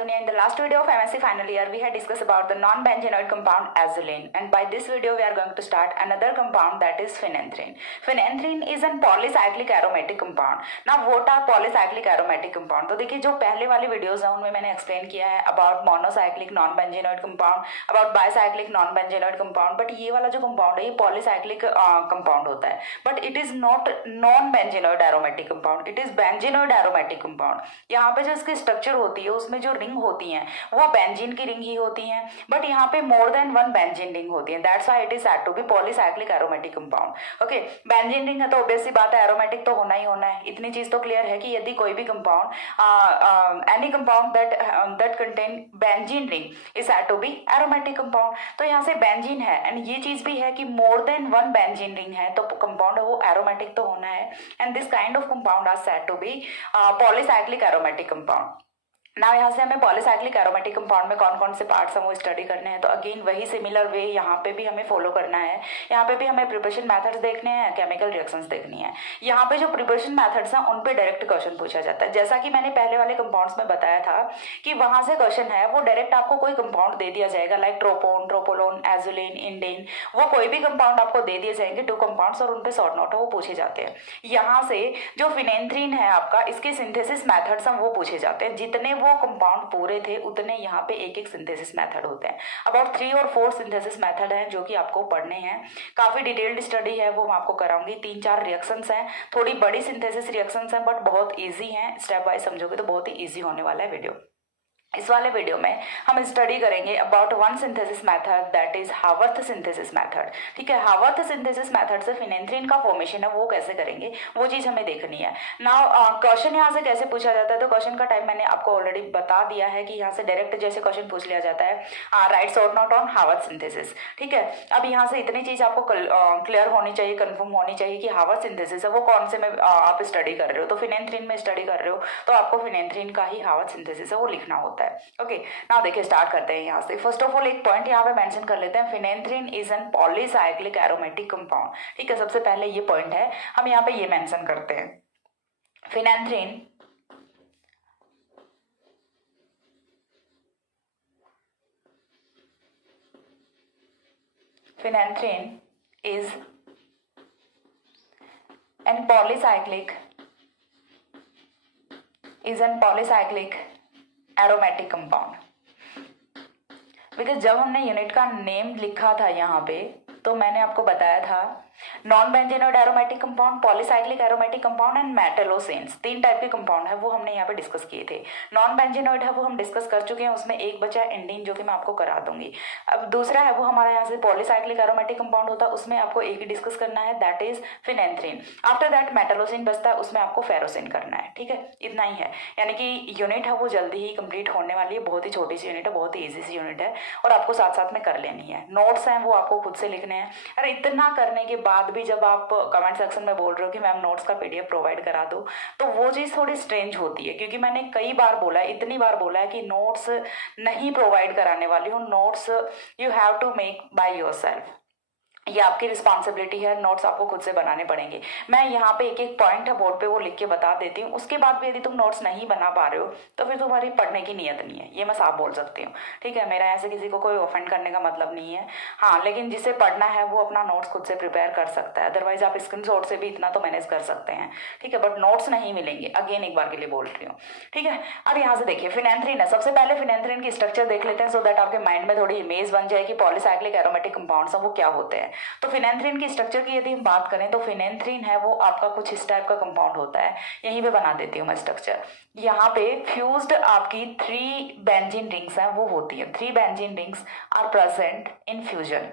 Dunya. In the last video of MSc final year, we had discussed about the non-benzenoid compound azulene, and by this video, we are going to start another compound that is phenanthrene. Phenanthrene is a polycyclic aromatic compound. Now, what are polycyclic aromatic compound? तो देखिए जो पहले वाले videos हैं उनमें मैंने explain किया है about monocyclic non benzenoid compound, about bicyclic non benzenoid compound, but ये वाला जो कंपाउंड है ये पॉलीसाइक्लिक कंपाउंड होता है, but it is not non benzenoid aromatic compound, it is benzenoid aromatic compound. यहाँ पे जो इसकी स्ट्रक्चर होती है उसमें जो रिंग होती हैं वो बेंजीन की रिंग ही होती हैं, बट यहाँ पे more than one benzene ring होती है. That's why it is said to be polycyclic aromatic compound. Okay, benzene ring है तो ऑब्वियस सी बात है एरोमेटिक तो होना ही होना है. इतनी चीज तो क्लियर है कि यदि कोई भी compound any compound that contain benzene ring is said to be aromatic compound. तो यहाँ से बेंजीन है एंड ये चीज भी है कि more than one benzene ring है तो कंपाउंड है वो एरोमेटिक तो होना है. And this kind of compound are said to be polycyclic aromatic compound. ना यहाँ से हमें पॉलीसाइक्लिक एरोमेटिक कंपाउंड में कौन कौन से पार्ट्स हम वो स्टडी करने हैं, तो अगेन वही सिमिलर वे यहाँ पे भी हमें फॉलो करना है. यहाँ पे भी हमें प्रिपरेशन मेथड्स देखने हैं, केमिकल रिएक्शंस देखनी है. यहाँ पे जो प्रिपरेशन मेथड्स हैं उन पे डायरेक्ट क्वेश्चन पूछा जाता है. जैसा कि मैंने पहले वाले कंपाउंड्स में बताया था कि वहां से क्वेश्चन है वो डायरेक्ट आपको कोई कंपाउंड दे दिया जाएगा लाइक ट्रोपोन, ट्रोपोलोन, एजुलिन, इंडेन, वो कोई भी कंपाउंड आपको दे दिए जाएंगे 2 कंपाउंड्स और उन पे शॉर्ट नोट वो पूछे जाते हैं. यहाँ से जो फिनेंथ्रीन है आपका इसके सिंथेसिस मेथड्स हैं वो पूछे जाते हैं. जितने वो कंपाउंड पूरे थे उतने यहाँ पे एक एक सिंथेसिस मेथड होते हैं. अबाउट 3 और 4 सिंथेसिस मेथड हैं जो कि आपको पढ़ने हैं. काफी डिटेल्ड स्टडी है वो मैं आपको कराऊंगी. 3-4 रिएक्शंस हैं, थोड़ी बड़ी सिंथेसिस रिएक्शंस हैं बट बहुत इजी हैं. स्टेप बाय समझोगे तो बहुत ही इजी होने वाला है वीडियो. इस वाले वीडियो में हम स्टडी करेंगे about one synthesis method that is Haworth synthesis method. ठीक है, हावर्थ सिंथेसिस मेथड से फिनेंथ्रीन का फॉर्मेशन है वो कैसे करेंगे वो चीज हमें देखनी है. नाउ क्वेश्चन यहाँ से कैसे पूछा जाता है, तो क्वेश्चन का टाइप मैंने आपको ऑलरेडी बता दिया है कि यहाँ से डायरेक्ट जैसे क्वेश्चन पूछ लिया जाता है right short note on Haworth synthesis. ठीक है, अब यहाँ से इतनी चीज आपको क्लियर होनी चाहिए, कंफर्म होनी चाहिए कि हावर्थ सिंथेसिस है वो कौन से में आप स्टडी कर रहे हो. तो फिनेंथ्रीन में स्टडी कर रहे हो तो आपको फिनेंथ्रीन का ही हावर्थ सिंथेसिस है वो लिखना होता है. ओके, नाउ देखिए स्टार्ट करते हैं यहाँ से. फर्स्ट ऑफ ऑल एक पॉइंट यहाँ पे मेंशन कर लेते हैं, phenanthrene is an polycyclic aromatic compound. ठीक है, सबसे पहले ये पॉइंट है हम यहाँ पे ये मेंशन करते हैं. Phenanthrene is an polycyclic aromatic compound. Because जब हमने यूनिट का नेम लिखा था यहाँ पे तो मैंने आपको बताया था non benzenoid aromatic compound, polycyclic aromatic compound and metallocenes. 3 type के कंपाउंड है वो हमने यहाँ पे डिस्कस किए थे. नॉन बेंजेनोइड है वो हम डिस्कस कर चुके हैं, उसमें एक बचा इंडीन जो कि मैं आपको करा दूंगी. अब दूसरा है वो हमारा यहाँ से पॉलीसाइक्लिक एरोमेटिक कंपाउंड होता है, उसमें आपको एक ही डिस्कस करना है that is phenanthrene. After that metallocene बचता है, उसमें आपको फेरोसिन करना है. ठीक है, इतना ही है. यानी कि यूनिट है वो जल्दी ही कंप्लीट होने वाली है. बहुत ही छोटी सी यूनिट है, बहुत ही ईजी सी यूनिट है और आपको साथ साथ में कर लेनी है. नोट्स हैं वो आपको खुद से लिखने हैं. अरे इतना करने के बाद भी जब आप कमेंट सेक्शन में बोल रहे हो कि मैम नोट्स का पीडीएफ प्रोवाइड करा दो, तो वो चीज़ थोड़ी स्ट्रेंज होती है क्योंकि मैंने कई बार बोला है, इतनी बार बोला है कि नोट्स नहीं प्रोवाइड कराने वाली हूँ. Notes you have to make by yourself. ये आपकी रिस्पॉन्सिबिलिटी है, नोट्स आपको खुद से बनाने पड़ेंगे. मैं यहाँ पे एक एक पॉइंट है बोर्ड पे वो लिख के बता देती हूँ. उसके बाद भी यदि तुम नोट्स नहीं बना पा रहे हो तो फिर तुम्हारी पढ़ने की नीयत नहीं है, ये मैं साफ बोल सकती हूँ. ठीक है, मेरा ऐसे किसी को कोई ऑफेंड करने का मतलब नहीं है. हाँ, लेकिन जिसे पढ़ना है वो अपना नोट्स खुद से प्रिपेयर कर सकता है, अदरवाइज आप स्क्रीनशॉट से भी इतना तो मैनेज कर सकते हैं. ठीक है, बट नोट्स नहीं मिलेंगे, अगेन एक बार के लिए बोल रही हूँ. ठीक है, अब यहाँ से देखिए फिनेंथ्रीन है. सबसे पहले फिनेंथ्रीन की स्ट्रक्चर देख लेते हैं सो दैट आपके माइंड में थोड़ी इमेज बन जाए कि पॉलीसाइक्लिक एरोमेटिक कंपाउंड्स वो क्या होते हैं. तो फिनेंथ्रीन की स्ट्रक्चर की यदि हम बात करें तो फिनेंथ्रीन है वो आपका कुछ इस टाइप का कंपाउंड होता है. यहीं पे बना देती हूँ मैं स्ट्रक्चर. यहाँ पे फ्यूज्ड आपकी 3 बेंजीन रिंग्स हैं वो होती है. 3 benzene rings are present in fusion.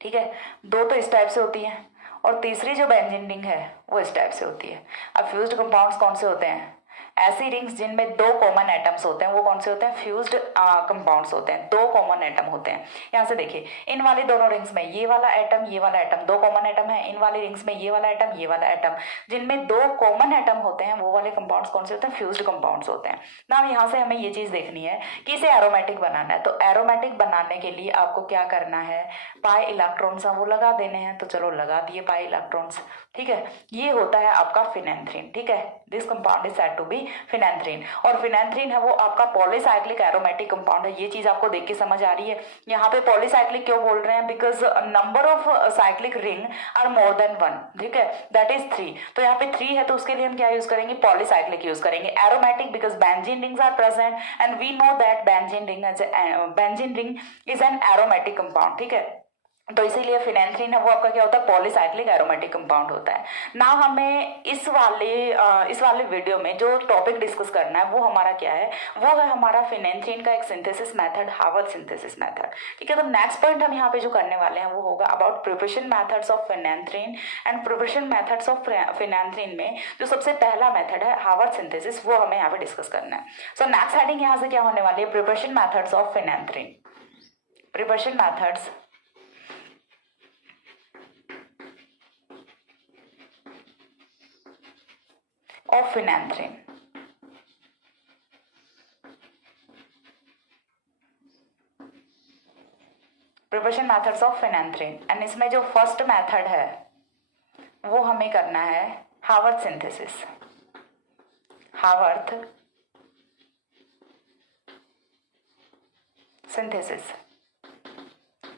ठीक है, 2 तो इस टाइप से होती हैं और तीसरी जो बेंजीन रिंग है वो इस टाइप से होती है. अब फ्यूज्ड कंपाउंड्स कौन से होते हैं? ऐसी रिंग्स जिनमें 2 कॉमन एटम्स होते हैं वो कौन से होते हैं? फ्यूज्ड कंपाउंड्स होते हैं. 2 कॉमन एटम होते हैं. यहाँ से देखिए इन वाली दोनों रिंग्स में ये वाला एटम 2 कॉमन एटम है. इन वाली रिंग्स में ये वाला एटम जिनमें 2 कॉमन एटम होते हैं वो वाले कंपाउंड्स कौन से होते हैं? फ्यूज्ड कंपाउंड्स होते हैं. ना यहाँ से हमें ये चीज देखनी है कि इसे एरोमेटिक बनाना है. तो एरोमेटिक बनाने के लिए आपको क्या करना है? पाई इलेक्ट्रॉन्स वो लगा देने हैं. तो चलो लगा दिए पाई इलेक्ट्रॉन्स. ठीक है, ये होता है आपका फिनेंथ्रीन. ठीक है, this compound is said to be phenanthrene, और फिनेंथ्रीन है वो आपका पॉलीसाइक्लिक एरोमेटिक कंपाउंड है। ये चीज आपको देख के समझ आ रही है। यहाँ पे पॉलीसाइक्लिक क्यों बोल रहे हैं? Because number of cyclic ring are more than one, ठीक है, दैट इज 3। तो यहाँ पे 3 है तो उसके लिए हम क्या यूज करेंगे? पॉलीसाइक्लिक यूज करेंगे। Aromatic because benzene rings are present and we know that benzene ring is an aromatic compound, ठीक है। तो इसीलिए फिनेंथ्रीन है वो आपका क्या होता है? पॉलीसाइक्लिक एरोमेटिक कंपाउंड होता है ना। हमें इस वाले वीडियो में जो टॉपिक डिस्कस करना है वो हमारा क्या है? वो है हमारा फिनेंथ्रीन का एक synthesis method, Harvard synthesis method, ठीक है। तो नेक्स्ट पॉइंट हम यहाँ पे जो करने वाले हैं वो होगा about preparation methods of phenanthrene and preparation methods of phenanthrene में जो सबसे पहला मेथड है हार्वर्ड सिंथेसिस, वो हमें यहाँ पे डिस्कस करना है। सो नेक्स्ट हेडिंग यहाँ से क्या होने वाली है? Preparation methods of phenanthrene, preparation methods of phenanthrene। Preparation methods of phenanthrene, and इसमें जो फर्स्ट मेथड है वो हमें करना है हार्वर्ड सिंथेसिस। हार्वर्ड सिंथेसिस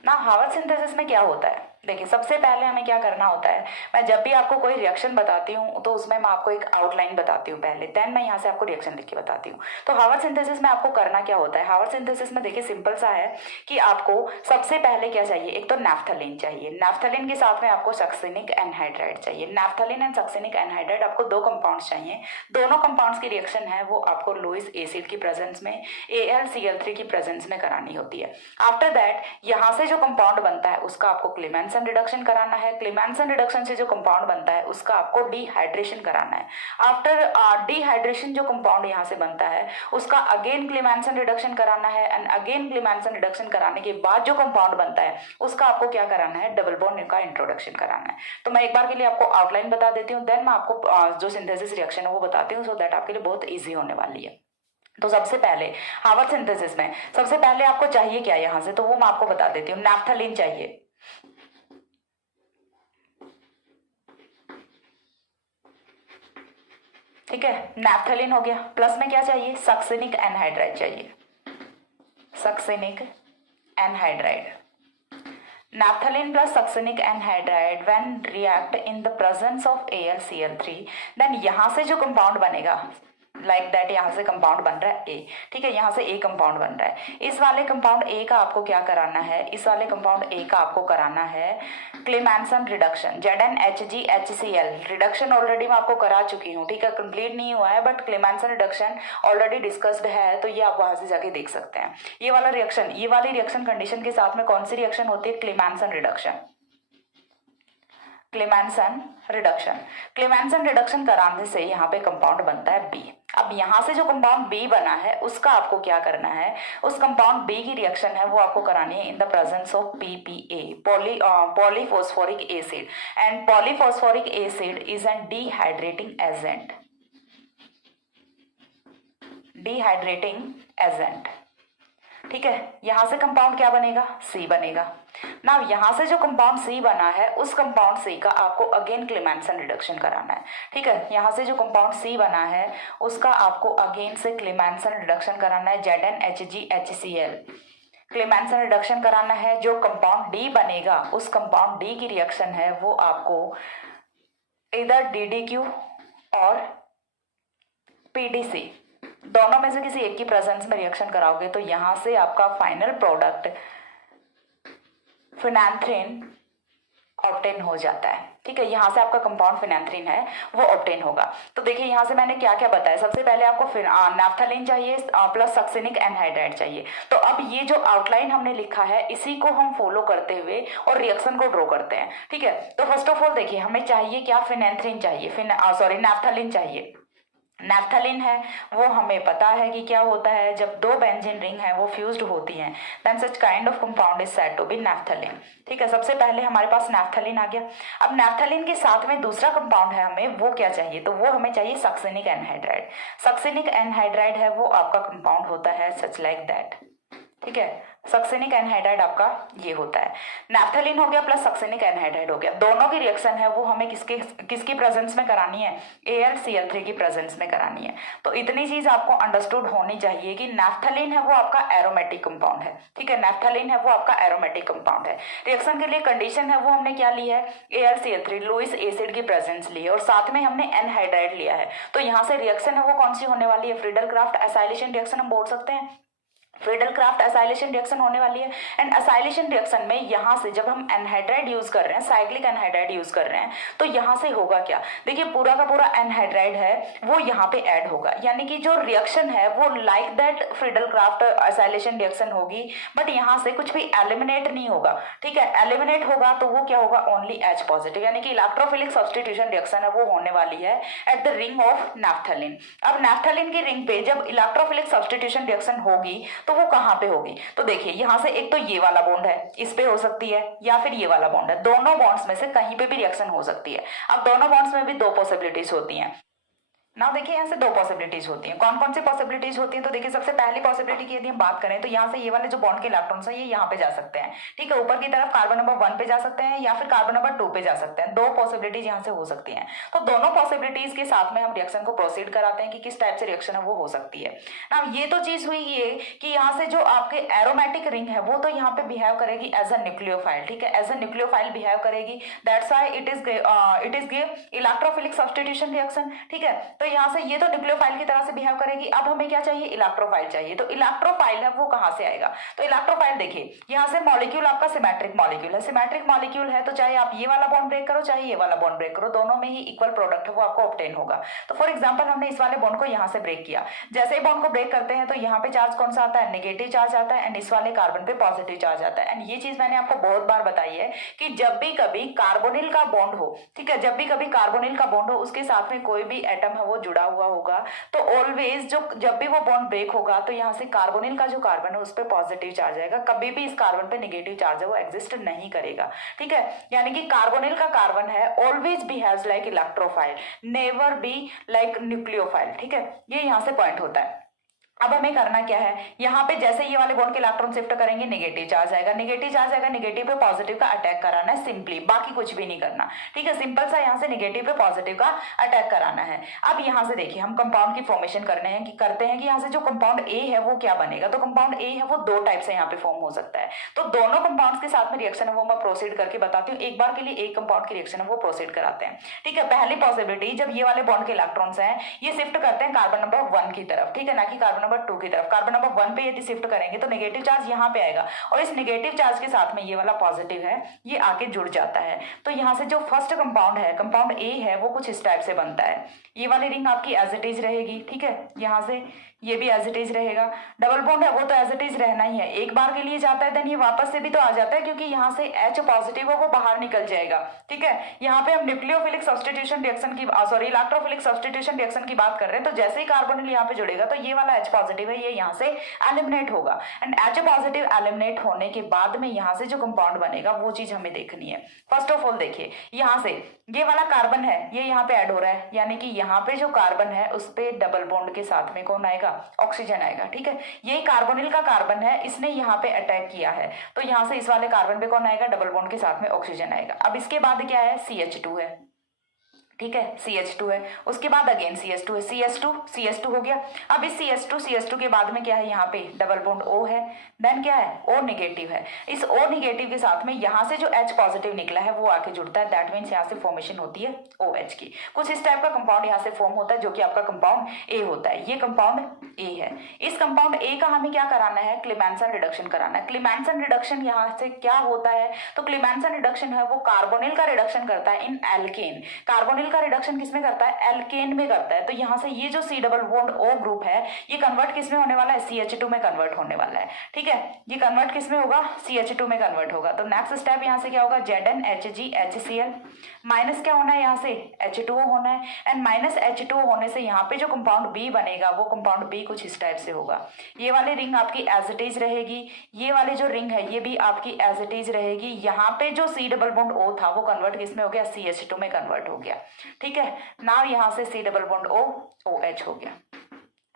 ना, हार्वर्ड सिंथेसिस में क्या होता है? देखिए सबसे पहले हमें क्या करना होता है, मैं जब भी आपको कोई रिएक्शन बताती हूँ तो उसमें मैं आपको एक आउटलाइन बताती हूँ पहले, देन मैं यहाँ से आपको रिएक्शन लिख के बताती हूँ। तो हार्वर्ड सिंथेसिस में आपको करना क्या होता है? हार्वर्ड सिंथेसिस में देखिए सिंपल सा है कि आपको सबसे पहले क्या चाहिए? एक तो नैफ्थलीन चाहिए, नैफ्थलीन के साथ में आपको सक्सिनिक एनहाइड्राइड चाहिए। नैफ्थलीन एंड सक्सिनिक एनहाइड्राइड आपको 2 कंपाउंड्स चाहिए। दोनों कंपाउंड्स की रिएक्शन है वो आपको लुईस एसिड की प्रेजेंस में AlCl3 की प्रेजेंस में करानी होती है। आफ्टर दैट यहाँ से जो कंपाउंड बनता है उसका आपको क्लेमेंसन रिडक्शन कराना है। क्लेमेंसन रिडक्शन से जो कंपाउंड बनता है उसका आपको डिहाइड्रेशन कराना है। आफ्टर डिहाइड्रेशन जो कंपाउंड यहाँ से बनता है उसका अगेन क्लेमेंसन रिडक्शन कराना है, एंड अगेन क्लेमेंसन रिडक्शन कराने के बाद जो कंपाउंड बनता है उसका आपको क्या कराना है? डबल बॉन्ड का इंट्रोडक्शन कराना है। तो मैं एक बार के लिए आपको आउटलाइन बता देती हूँ, देन मैं आपको जो सिंथेसिस रिएक्शन है वो बताती हूँ, सो दैट आपके लिए बहुत ईजी होने वाली है। तो सबसे पहले हार्वर्ड सिंथेसिस में सबसे पहले आपको चाहिए क्या यहाँ से? तो वो मैं आपको बता देती हूँ। नैफ्थलीन चाहिए, ठीक है, नैफ्थलीन हो गया। प्लस में क्या चाहिए? सक्सिनिक एनहाइड्राइड चाहिए, succinic anhydride. Naphthalene plus succinic anhydride when react in the presence of AlCl3, then यहाँ से जो कंपाउंड बनेगा लाइक दैट, यहाँ से कंपाउंड बन रहा है A, ठीक है, यहाँ से A कंपाउंड बन रहा है। इस वाले कंपाउंड A का आपको क्या कराना है? इस वाले कंपाउंड A का आपको कराना है Clemmensen reduction, ZnHgHCl reduction already मैं आपको करा चुकी हूँ, ठीक है, कंप्लीट नहीं हुआ है but Clemmensen reduction already discussed है, तो ये आप वहां से जाके देख सकते हैं। ये वाला रिएक्शन, ये वाली रिएक्शन कंडीशन के साथ में कौन सी रिएक्शन होती है? Clemmensen reduction, Clemmensen reduction. Clemmensen reduction कराने से यहाँ पे कंपाउंड बनता है B। अब यहाँ से जो कंपाउंड B बना है उसका आपको क्या करना है? उस कंपाउंड B की रिएक्शन है वो आपको करानी है in the presence of PPA, polyphosphoric acid, and polyphosphoric acid is an dehydrating agent, dehydrating agent, ठीक है। यहाँ से कंपाउंड क्या बनेगा? C बनेगा ना। यहाँ से जो कंपाउंड C बना है उस कंपाउंड C का आपको अगेन क्लेमेंसन रिडक्शन कराना है, ठीक है। यहाँ से जो कंपाउंड C बना है उसका आपको अगेन से क्लेमेंसन रिडक्शन कराना है, ZnHgHCl क्लेमेंसन रिडक्शन कराना है। जो कंपाउंड D बनेगा उस कंपाउंड D की रिएक्शन है वो आपको इधर DDQ और PDC दोनों में से किसी एक की प्रेजेंस में रिएक्शन कराओगे तो यहाँ से आपका फाइनल प्रोडक्ट फिनेंथ्रीन ऑब्टेन हो जाता है, ठीक है। यहाँ से आपका कंपाउंड फिनेंथ्रीन है वो ऑब्टेन होगा। तो देखिए यहाँ से मैंने क्या क्या बताया। सबसे पहले आपको नैफ्थलीन चाहिए प्लस सक्सिनिक एनहाइड्राइड चाहिए। तो अब ये जो आउटलाइन हमने लिखा है इसी को हम फॉलो करते हुए और रिएक्शन को ड्रॉ करते हैं, ठीक है। तो फर्स्ट ऑफ ऑल देखिए हमें चाहिए क्या? फिनेंथ्रीन चाहिए, नैफ्थलीन चाहिए। नैफ्थलीन है वो हमें पता है कि क्या होता है, जब 2 बेंजीन रिंग है वो फ्यूज्ड होती हैं then such kind of compound is said to be naphthalene, ठीक है। सबसे पहले हमारे पास नैफ्थलीन आ गया। अब नैफ्थलीन के साथ में दूसरा कंपाउंड है, हमें वो क्या चाहिए? तो वो हमें चाहिए सक्सिनिक एनहाइड्राइड। सक्सिनिक एनहाइड्राइड है वो आपका कंपाउंड होता है सच लाइक दैट, ठीक है। सक्सेनिक एनहाइड्राइड आपका ये होता है। नैप्थलीन हो गया प्लस सक्सेनिक एनहाइड्राइड हो गया, दोनों की रिएक्शन है वो हमें किसकी प्रेजेंस में करानी है, AlCl3 की प्रेजेंस में करानी है। तो इतनी चीज आपको अंडरस्टूड होनी चाहिए कि नैप्थलीन है वो आपका एरोमेटिक कंपाउंड है, ठीक है, नैप्थलीन है वो आपका एरोमेटिक कंपाउंड है। रिएक्शन के लिए कंडीशन है वो हमने क्या ली है, AlCl3 लुईस एसिड की प्रेजेंस ली है और साथ में हमने एनहाइड्राइड लिया है। तो यहाँ से रिएक्शन है वो कौन सी होने वाली है, फ्रीडल क्राफ्ट एसाइलेशन रिएक्शन हम बोल सकते हैं, फ्रीडल क्राफ्ट एसाइलेशन रिएक्शन होने वाली है। एंड एसाइलेशन रिएक्शन में यहाँ से जब हम एनहाइड्राइड यूज कर रहे हैं, साइक्लिक एनहाइड्राइड यूज कर रहे हैं, तो यहाँ से होगा क्या, देखिए पूरा का पूरा एनहाइड्राइड है वो यहाँ पे ऐड होगा, यानी कि जो रिएक्शन है वो like that Friedel Crafts acylation reaction होगी, बट यहाँ से कुछ भी एलिमिनेट नहीं होगा, ठीक है। एलिमिनेट होगा तो वो क्या होगा, ओनली H पॉजिटिव, यानी कि इलेक्ट्रोफिलिक सब्स्टिट्यूशन रिएक्शन है वो होने वाली है at the ring of naphthalene. अब नैप्थलीन की रिंग पे जब इलेक्ट्रोफिलिक सब्स्टिट्यूशन रिएक्शन होगी तो वो कहाँ पे होगी, तो देखिए यहाँ से एक तो ये वाला बॉन्ड है इस पे हो सकती है, या फिर ये वाला बॉन्ड है, दोनों बॉन्ड्स में से कहीं पे भी रिएक्शन हो सकती है। अब दोनों बॉन्ड्स में भी दो पॉसिबिलिटीज होती हैं। नाउ देखिए यहाँ से दो पॉसिबिलिटीज होती हैं, कौन कौन सी पॉसिबिलिटीज होती हैं, तो देखिए सबसे पहली पॉसिबिलिटी की यदि हम बात करें तो यहाँ से ये वाले जो बॉन्ड के इलेक्ट्रॉन्स हैं ये यहाँ पे जा सकते हैं, ठीक है, ऊपर की तरफ कार्बन नंबर 1 पे जा सकते हैं या फिर कार्बन नंबर 2 पे जा सकते हैं, दो पॉसिबिलिटीज यहाँ से हो सकती हैं। तो दोनों पॉसिबिलिटीज के साथ में हम रिएक्शन को प्रोसीड कराते हैं कि किस टाइप से रिएक्शन है वो हो सकती है। नाउ ये तो चीज हुई ये कि यहाँ से जो आपके एरोमेटिक रिंग है वो तो यहाँ पे बिहेव करेगी एज अ न्यूक्लियोफाइल, ठीक है, एज अ न्यूक्लियोफाइल बिहेव करेगी, that's why it is give electrophilic substitution reaction, ठीक है। तो यहाँ से ये तो न्यूक्लियोफाइल की तरह से बिहेव करेगी। अब हमें क्या चाहिए, इलेक्ट्रोफाइल चाहिए। तो इलेक्ट्रोफाइल है वो कहां से आएगा, तो इलेक्ट्रोफाइल देखिए यहाँ से मॉलिक्यूल आपका सिमेट्रिक मॉलिक्यूल है, सिमेट्रिक मॉलिक्यूल है तो चाहे आप ये वाला बॉन्ड ब्रेक करो चाहे ये वाला बॉन्ड ब्रेक करो, दोनों में ही इक्वल प्रोडक्ट है वो आपको ऑब्टेन होगा। तो फॉर एग्जांपल हमने इस वाले बॉन्ड को यहाँ से ब्रेक किया, जैसे ही बॉन्ड को ब्रेक करते हैं तो यहाँ पे चार्ज कौन सा आता है, नेगेटिव चार्ज आता है, एंड इस वाले कार्बन पे पॉजिटिव चार्ज आता है। एंड ये चीज मैंने आपको बहुत बार बताई है कि जब भी कभी कार्बोनिल का बॉन्ड हो, ठीक है, जब भी कभी कार्बोनिल का बॉन्ड हो उसके साथ में कोई भी एटम है वो जुड़ा हुआ होगा, तो ऑलवेज जो जब भी वो बॉन्ड ब्रेक होगा तो यहाँ से कार्बोनिल का जो कार्बन है उस पर पॉजिटिव चार्ज आएगा, कभी भी इस कार्बन पे नेगेटिव चार्ज है वो एग्जिस्ट नहीं करेगा, ठीक है। यानी कि कार्बोनिल का कार्बन है always behaves like electrophile, never be like nucleophile, ठीक है, ये यहाँ से पॉइंट होता है। अब हमें करना क्या है, यहाँ पे जैसे ये वाले बॉन्ड के इलेक्ट्रॉन शिफ्ट करेंगे नेगेटिव चार्ज आएगा, नेगेटिव चार्ज आएगा, नेगेटिव पे पॉजिटिव का अटैक कराना है सिंपली, बाकी कुछ भी नहीं करना, ठीक है, सिंपल सा यहाँ से नेगेटिव पे पॉजिटिव का अटैक कराना है। अब यहाँ से देखिए हम कंपाउंड की फॉर्मेशन करते हैं कि यहाँ से जो कंपाउंड ए है वो क्या बनेगा, तो कंपाउंड ए है वो दो टाइप से यहाँ पे फॉर्म हो सकता है। तो दोनों कंपाउंड्स के साथ में रिएक्शन है वो मैं प्रोसीड करके बताती हूँ, एक बार के लिए एक कंपाउंड की रिएक्शन है वो प्रोसीड कराते हैं, ठीक है। पहली पॉसिबिलिटी, जब ये वाले बॉन्ड के इलेक्ट्रॉन्स हैं ये शिफ्ट करते हैं कार्बन नंबर 1 की तरफ, ठीक है, ना कि कार्बन नंबर 2 की तरफ। कार्बन नंबर 1 पे यदि शिफ्ट करेंगे तो नेगेटिव चार्ज यहाँ पे आएगा और इस नेगेटिव चार्ज के साथ में ये वाला पॉजिटिव है ये आके जुड़ जाता है। तो यहाँ से जो फर्स्ट कंपाउंड है, कंपाउंड ए है, वो कुछ इस टाइप से बनता है। ये वाली रिंग आपकी एज इट इज रहेगी, ठीक है, यहाँ से ये भी एज इट इज रहेगा। डबल बॉन्ड है वो तो एज इट इज रहना ही है, एक बार के लिए जाता है देन ये वापस से भी तो आ जाता है क्योंकि यहाँ से H पॉजिटिव है वो बाहर निकल जाएगा, ठीक है। यहाँ पे हम न्यूक्लियोफिलिक सब्स्टिट्यूशन रिएक्शन की इलेक्ट्रोफिलिक सब्स्टिट्यूशन रिएक्शन की बात कर रहे हैं, तो जैसे ही कार्बोनिल यहाँ पे जुड़ेगा तो ये वाला H पॉजिटिव है ये यहाँ से एलिमिनेट होगा, एंड H पॉजिटिव एलिमिनेट होने के बाद में यहाँ से जो कंपाउंड बनेगा वो चीज हमें देखनी है। फर्स्ट ऑफ ऑल देखिए यहाँ से ये वाला कार्बन है ये यहाँ पे ऐड हो रहा है, यानी कि यहाँ पे जो कार्बन है उस पे डबल बॉन्ड के साथ में कौन आएगा, ऑक्सीजन आएगा, ठीक है। ये कार्बोनिल का कार्बन है, इसने यहाँ पे अटैक किया है तो यहाँ से इस वाले कार्बन पे कौन आएगा, डबल बॉन्ड के साथ में ऑक्सीजन आएगा। अब इसके बाद क्या है, CH2 है, ठीक है, CH2 है, उसके बाद अगेन CH2 है, CH2 हो गया। अब इस CH2 के बाद में क्या है, यहाँ पे डबल बॉन्ड O है, देन क्या है, O नेगेटिव है। इस O नेगेटिव के साथ में यहाँ से जो H पॉजिटिव निकला है वो आके जुड़ता है, दैट मीन्स यहाँ से फॉर्मेशन होती है OH की। कुछ इस टाइप का कंपाउंड यहाँ से फॉर्म होता है जो कि आपका कंपाउंड A होता है, ये कंपाउंड A है। इस कंपाउंड A का हमें क्या कराना है, क्लीमेंसन रिडक्शन कराना है। क्लीमेंसन रिडक्शन यहाँ से क्या होता है, तो क्लीमेंसन रिडक्शन है वो कार्बोनिल का रिडक्शन करता है इन एल्केन। कार्बोनिल का रिडक्शन किसमें करता है, एल्केन में करता है। तो यहाँ से ये जो C double bond O group है ये कन्वर्ट किसमें होने वाला है, CH2 में कन्वर्ट होने वाला है, ठीक है। ये कन्वर्ट किसमें होगा, CH2 में कन्वर्ट होगा। तो नेक्स्ट स्टेप यहाँ से क्या होगा, ZnHgHCl माइनस क्या होना है, यहाँ से H2O होना है, एंड माइनस H2O होने से यहाँ पे जो कंपाउंड B बनेगा वो कंपाउंड B कुछ इस टाइप से होगा। ये वाली रिंग आपकी एज इट इज रहेगी, ये वाली जो रिंग है ये भी आपकी एज इट इज रहेगी। यहाँ पे जो C डबल बॉन्ड O था वो कन्वर्ट किसमें हो गया, CH2 में कन्वर्ट हो गया, ठीक है। नाउ यहाँ से C double bond O OH हो गया।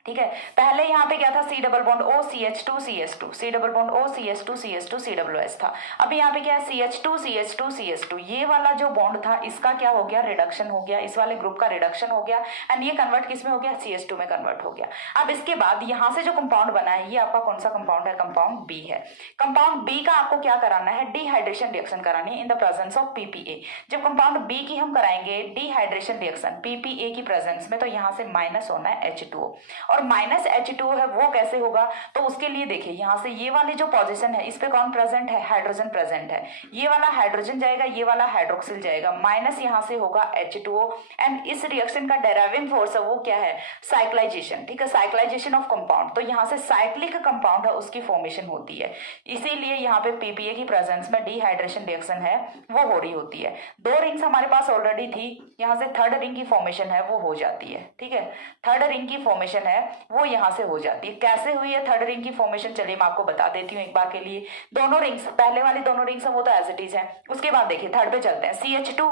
ठीक है, पहले यहाँ पे क्या था, C double bond O C H two C S two, C double bond O C H two C S two C W S था। अभी यहाँ पे क्या है, C H two C H two C S two, ये वाला जो bond था इसका क्या हो गया, रिडक्शन हो गया, इस वाले ग्रुप का रिडक्शन हो गया एंड ये कन्वर्ट किस में हो गया, सी एच टू में कन्वर्ट हो गया। अब इसके बाद यहाँ से जो कंपाउंड बना है ये आपका कौन सा कंपाउंड है, कंपाउंड बी है। कंपाउंड बी का आपको क्या कराना है, डिहाइड्रेशन रिएक्शन करानी है in the presence of PPA. जब कंपाउंड बी की हम कराएंगे डिहाइड्रेशन रिएक्शन पीपीए की प्रेजेंस में, तो यहाँ से माइनस होना है H2O, और माइनस H2O है वो कैसे होगा, तो उसके लिए देखिए यहाँ से ये वाली जो पोजीशन है इस पे कौन प्रेजेंट है, हाइड्रोजन प्रेजेंट है, ये वाला हाइड्रोजन जाएगा, ये वाला हाइड्रोक्सिल जाएगा, माइनस यहाँ से होगा H2O एंड इस रिएक्शन का डेराइविंग फोर्स है वो क्या है, साइक्लाइजेशन। ठीक है, साइक्लाइजेशन ऑफ कंपाउंड, तो यहाँ से साइक्लिक कंपाउंड है उसकी फॉर्मेशन होती है, इसीलिए यहाँ पे पीपीए की प्रेजेंस में डिहाइड्रेशन रिएक्शन है वो हो रही होती है। दो रिंग्स हमारे पास ऑलरेडी थी, यहाँ से थर्ड रिंग की फॉर्मेशन है वो हो जाती है। ठीक है, थर्ड रिंग की फॉर्मेशन है वो यहाँ से हो जाती है। कैसे हुई है थर्ड रिंग की फॉर्मेशन, चलिए मैं आपको बता देती हूँ एक बार के लिए। दोनों रिंग्स, पहले वाली दोनों रिंग्स हैं वो तो एज इट इज है, उसके बाद देखिए थर्ड पे चलते हैं, CH2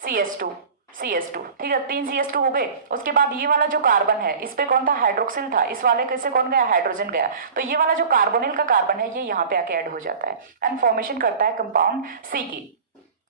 CS2 CS2, ठीक है, 3 CS2 हो गए। उसके बाद ये वाला जो कार्बन है इस पे कौन था, हाइड्रोक्सिल था, इस वाले कैसे कौन गया, हाइड्रोजन गया, तो ये वाला जो कार्बोनिल का कार्बन है ये यहाँ पे आके ऐड हो जाता है एंड फॉर्मेशन करता है कंपाउंड सी की।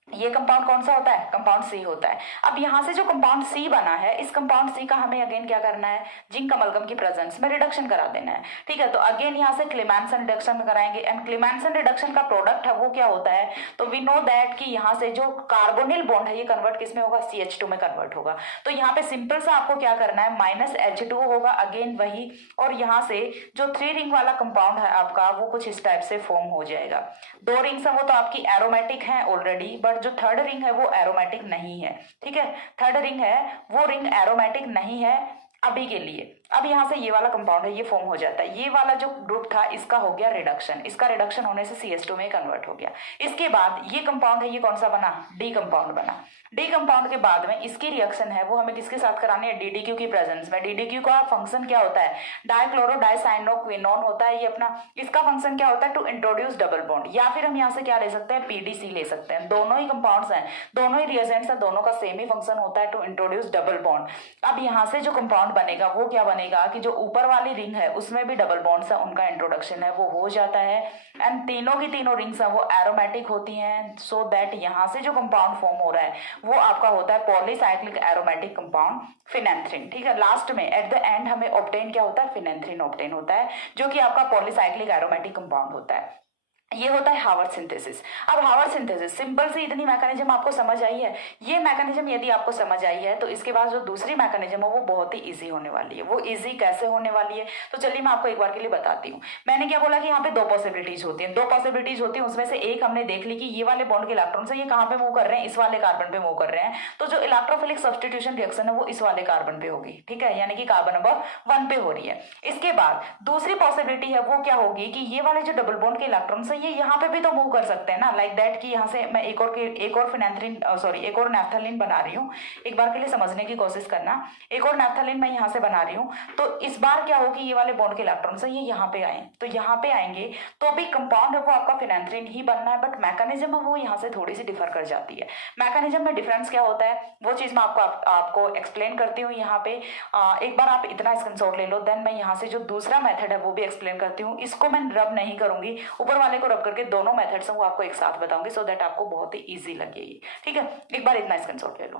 ये कंपाउंड कौन सा होता है, कंपाउंड सी होता है। अब यहाँ से जो कंपाउंड सी बना है इस कंपाउंड सी का हमें अगेन क्या करना है, जिंक अमलगम की प्रेजेंस में रिडक्शन करा देना है। ठीक है, तो अगेन यहाँ से क्लेमेंसन रिडक्शन कराएंगे एंड क्लेमेंसन रिडक्शन का प्रोडक्ट है वो क्या होता है, तो वी नो दैट कि यहाँ से जो कार्बोनिल बॉन्ड है ये कन्वर्ट किस में होगा, CH2 में कन्वर्ट होगा। तो यहाँ पे सिंपल सा आपको क्या करना है, माइनस H2O होगा अगेन वही, और यहाँ से जो 3 रिंग वाला कंपाउंड है आपका वो कुछ इस टाइप से फॉर्म हो जाएगा। 2 रिंग्स है वो तो आपकी एरोमेटिक है ऑलरेडी, बट जो थर्ड रिंग है वो एरोमेटिक नहीं है। ठीक है, थर्ड रिंग है वो रिंग एरोमेटिक नहीं है अभी के लिए। अब यहाँ से ये वाला कंपाउंड है ये फॉर्म हो जाता है, ये वाला जो ग्रुप था इसका हो गया रिडक्शन, इसका रिडक्शन होने से CH2 में कन्वर्ट हो गया। इसके बाद ये कंपाउंड है ये कौन सा बना, डी कंपाउंड बना। डी कंपाउंड के बाद में इसकी रिएक्शन है वो हमें किसके साथ करानी है, DDQ की प्रेजेंस में। DDQ का फंक्शन क्या होता है, डाइक्लोरो डाइसाइनोक्विनोन होता है ये अपना। इसका फंक्शन क्या होता है, टू इंट्रोड्यूस डबल बॉन्ड, या फिर हम यहाँ से क्या ले सकते हैं, PDC ले सकते हैं। दोनों ही कंपाउंड्स हैं, दोनों ही रिएजेंट्स हैं, दोनों का सेम ही फंक्शन होता है, टू इंट्रोड्यूस डबल बॉन्ड। अब यहाँ से जो कंपाउंड बनेगा वो क्या बनेगा कि जो ऊपर वाली रिंग है उसमें भी डबल बॉन्ड्स है, उनका इंट्रोडक्शन है वो हो जाता है एंड तीनों की तीनों रिंग्स है वो एरोमेटिक होती हैं, सो दैट यहाँ से जो कंपाउंड फॉर्म हो रहा है वो आपका होता है पॉलीसाइक्लिक एरोमेटिक कंपाउंड फिनेंथ्रीन। ठीक है, लास्ट में एट द एंड हमें ऑब्टेन क्या होता है, फिनेंथ्रीन ऑब्टेन होता है, जो कि आपका पॉलीसाइक्लिक एरोमेटिक कंपाउंड होता है। ये होता है हावर्ड सिंथेसिस। अब हावर्ड सिंथेसिस सिंपल सी इतनी मैकेनिज्म आपको समझ आई है। ये मैकेनिज्म यदि आपको समझ आई है तो इसके बाद जो दूसरी मैकेनिज्म है वो बहुत ही इजी होने वाली है। वो इजी कैसे होने वाली है, तो चलिए मैं आपको एक बार के लिए बताती हूँ। मैंने क्या बोला कि यहाँ पे 2 पॉसिबिलिटीज होती हैं, 2 पॉसिबिलिटीज होती है, उसमें से एक हमने देख ली कि ये वाले बॉन्ड के इलेक्ट्रॉन से ये कहाँ पे मूव कर रहे हैं, इस वाले कार्बन पे मूव कर रहे हैं, तो जो इलेक्ट्रोफिलिक सब्स्टिट्यूशन रिएक्शन है वो इस वाले कार्बन पे होगी। ठीक है, यानी कि कार्बन नंबर 1 पे हो रही है। इसके बाद दूसरी पॉसिबिलिटी है वो क्या होगी कि ये वाले जो डबल बॉन्ड के इलेक्ट्रॉन है ये यहाँ पे भी तो मूव कर सकते हैं ना, लाइक दैट कि यहाँ से मैं एक और फिनेंथ्रीन एक और नैफ्थलीन बना रही हूँ। एक बार के लिए समझने की कोशिश करना, एक और नैफ्थलीन मैं यहाँ से बना रही हूँ, तो इस बार क्या होगी ये वाले बॉन्ड के इलेक्ट्रॉन्स ये यहाँ पे आए, तो यहाँ पे आएंगे तो अभी कंपाउंड है वो आपका फिनेंथ्रीन ही बनना है, बट मैकेनिज्म है वो यहाँ से थोड़ी सी डिफर कर जाती है। मैकेनिज्म में डिफरेंस क्या होता है वो चीज मैं आपको एक्सप्लेन करती हूँ यहाँ पे। एक बार आप इतना स्क्रीनशॉट ले लो, देन मैं यहाँ से जो दूसरा मेथड है वो भी एक्सप्लेन करती हूँ। इसको मैं रब नहीं करूंगी, ऊपर वाले को रब करके दोनों मेथड्स हैं वो आपको एक साथ बताऊंगी, सो दैट आपको बहुत ही इजी लगेगी। ठीक है, एक बार इतना स्क्रीनशॉट ले लो।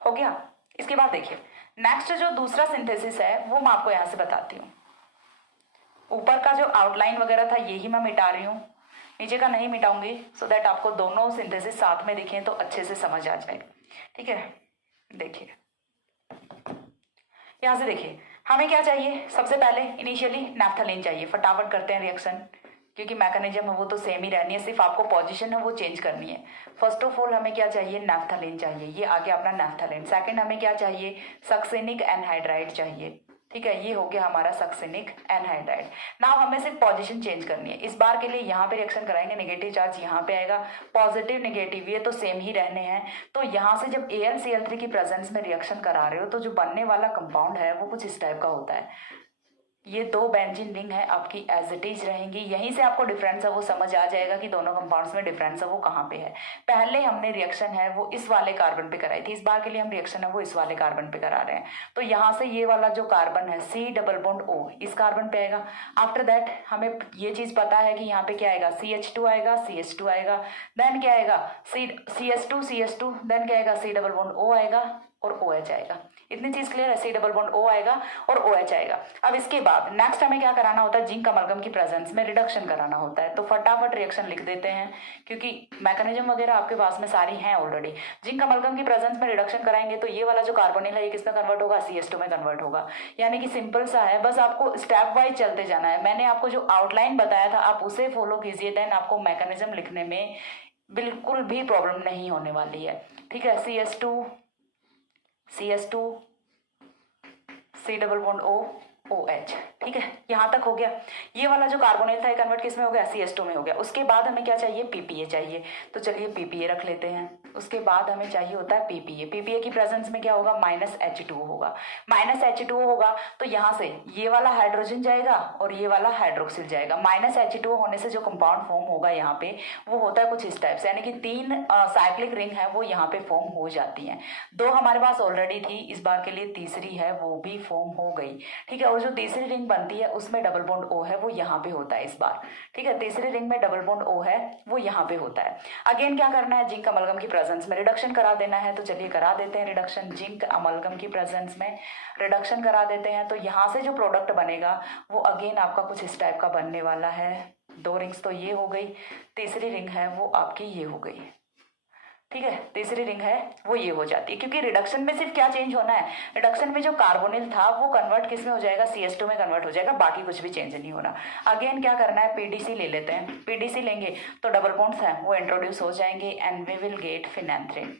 हो गया। इसके बाद देखिए नेक्स्ट जो दूसरा सिंथेसिस है वो मैं आपको यहां से बताती हूँ। ऊपर का जो आउटलाइन वगैरह था यही मैं मिटा रही हूँ, नीचे का नहीं मिटाऊंगी, सो दैट आपको दोनों सिंथेसिस साथ में दिखें तो अच्छे से समझ आ जाएगा। ठीक है, देखिए यहां से देखिए हमें क्या चाहिए, सबसे पहले इनिशियली नैफ्थलीन चाहिए। फटाफट करते हैं रिएक्शन, क्योंकि मैकेनिज्म है वो तो सेम ही रहनी है, सिर्फ आपको पोजीशन है वो चेंज करनी है। फर्स्ट ऑफ ऑल हमें क्या चाहिए, नैफ्थलीन चाहिए, ये आ गया अपना नैफ्थलीन। सेकंड हमें क्या चाहिए, सक्सेनिक एनहाइड्राइड चाहिए। ठीक है, ये हो गया हमारा सक्सेनिक एनहाइड्राइड। नाउ हमें सिर्फ पोजीशन चेंज करनी है। इस बार के लिए यहाँ पे रिएक्शन कराएंगे, नेगेटिव चार्ज यहाँ पे आएगा, पॉजिटिव नेगेटिव ये तो सेम ही रहने हैं। तो यहाँ से जब AlCl3 की प्रेजेंस में रिएक्शन करा रहे हो तो जो बनने वाला कंपाउंड है वो कुछ इस टाइप का होता है। ये दो बेंजीन रिंग है आपकी एज इट इज रहेंगी। यहीं से आपको डिफरेंस है वो समझ आ जाएगा कि दोनों कंपाउंड्स में डिफरेंस है वो कहाँ पे है। पहले हमने रिएक्शन है वो इस वाले कार्बन पे कराई थी, इस बार के लिए हम रिएक्शन है वो इस वाले कार्बन पे करा रहे हैं। तो यहाँ से ये वाला जो कार्बन है C डबल बॉन्ड O इस कार्बन पे आएगा। आफ्टर दैट हमें ये चीज पता है कि यहाँ पे क्या आएगा, CH2 आएगा, CH2 आएगा, देन क्या आएगा CS2 देन क्या आएगा, C डबल बॉन्ड O आएगा और OH आएगा। इतनी चीज क्लियर है, C डबल बॉन्ड O आएगा और OH आएगा। अब इसके बाद नेक्स्ट हमें क्या कराना होता है, जिंक अमलगम की प्रेजेंस में रिडक्शन कराना होता है। तो फटाफट रिएक्शन लिख देते हैं क्योंकि मैकेनिज्म वगैरह आपके पास में सारी हैं ऑलरेडी। जिंक अमलगम की प्रेजेंस में रिडक्शन कराएंगे तो ये वाला जो कार्बोनिल है ये किसमें कन्वर्ट होगा, CS2 में कन्वर्ट होगा। यानी कि सिंपल सा है, बस आपको स्टेप वाइज चलते जाना है। मैंने आपको जो आउटलाइन बताया था आप उसे फॉलो कीजिए, देन आपको मैकेनिज्म लिखने में बिल्कुल भी प्रॉब्लम नहीं होने वाली है। ठीक है, CS2 C double bond O OH। ठीक है, यहाँ तक हो गया। ये वाला जो कार्बोनिल था ये कन्वर्ट किस में हो गया, CS2 में हो गया। उसके बाद हमें क्या चाहिए, PPA चाहिए। तो चलिए PPA रख लेते हैं। उसके बाद हमें चाहिए होता है PPA की प्रेजेंस में क्या होगा, -H2 होगा। -H2 होगा तो यहाँ से ये वाला हाइड्रोजन जाएगा और ये वाला हाइड्रोक्सिल जाएगा। -H2 होने से जो कंपाउंड फॉर्म होगा यहाँ पे वो होता है कुछ इस टाइप से, यानी कि 3 साइक्लिक रिंग है वो यहाँ पे फॉर्म हो जाती हैं। 2 हमारे पास ऑलरेडी थी, इस बार के लिए तीसरी है वो भी फॉर्म हो गई। ठीक है, और जो तीसरी रिंग बनती है उसमें डबल बॉन्ड O है वो यहाँ पे होता है इस बार। ठीक है, तीसरी रिंग में डबल बॉन्ड O है वो यहाँ पे होता है। अगेन क्या करना है, जिंक अमलगम की प्रेजेंस में रिडक्शन करा देना है। तो चलिए करा देते हैं रिडक्शन, जिंक अमलगम की प्रेजेंस में रिडक्शन करा देते हैं। तो यहाँ से जो प्रोडक्ट बनेगा वो अगेन आपका कुछ इस टाइप का बनने वाला है। 2 रिंग्स तो ये हो गई, तीसरी रिंग है वो आपकी ये हो गई। ठीक है, तीसरी रिंग है वो ये हो जाती है, क्योंकि रिडक्शन में सिर्फ क्या चेंज होना है, रिडक्शन में जो कार्बोनिल था वो कन्वर्ट किस में हो जाएगा, CS2 में कन्वर्ट हो जाएगा, बाकी कुछ भी चेंज नहीं होना। अगेन क्या करना है, PDC ले लेते हैं। PDC लेंगे तो डबल बॉन्ड्स हैं वो इंट्रोड्यूस हो जाएंगे and we will get phenanthrene.